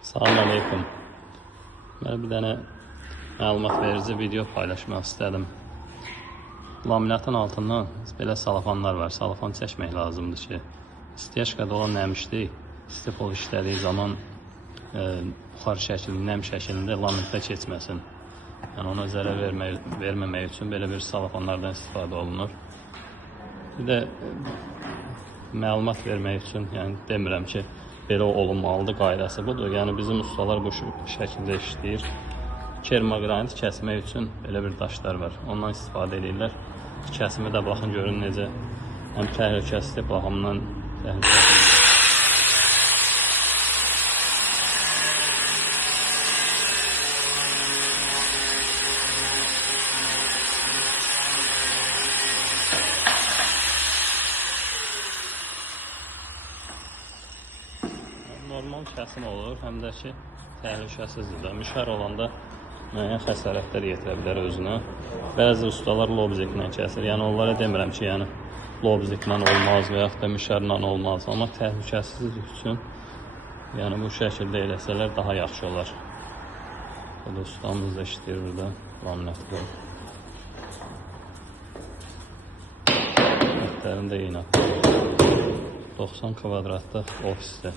Salam aleyküm. Mən bir dənə məlumat verici video paylaşmaq istədim. Laminatın altından belə salafanlar var. Salafan çəkmək lazımdır ki, istiyashkada olan nəmişlik stifol işlədiyi zaman buxar şəklində, nəm şəklində laminatda keçməsin. Yəni ona zərər verməmək üçün belə bir salafanlardan istifadə olunur. Bir də məlumat vermək üçün, yəni demirəm ki, belə olunmalıdır, qaydası budur. Yəni bizim ustalar bu şəkildə işləyir. Kermogranit kəsmək üçün belə bir daşlar var. Ondan istifadə edirlər. Kəsimi də baxın, görün necə həm təhlükəsizlik baxımından təhlükəsizdir. Normal kəsim olur, həm də ki, təhlükəsizdir. Müşər olanda müəyyən xəsarətlər yetirə bilər özünə. Bəzi ustalar lobziklə kəsir. Yəni onlara demirəm ki, yəni lobziklə olmaz və yaxud da müşərlə olmaz. Amma təhlükəsizlik üçün yəni bu şəkildə eləsələr daha yaxşı olar. Bu da ustamız da işləyir burada laminatda. Ətlərində iynə. 90 kvadratlıq ofisdə.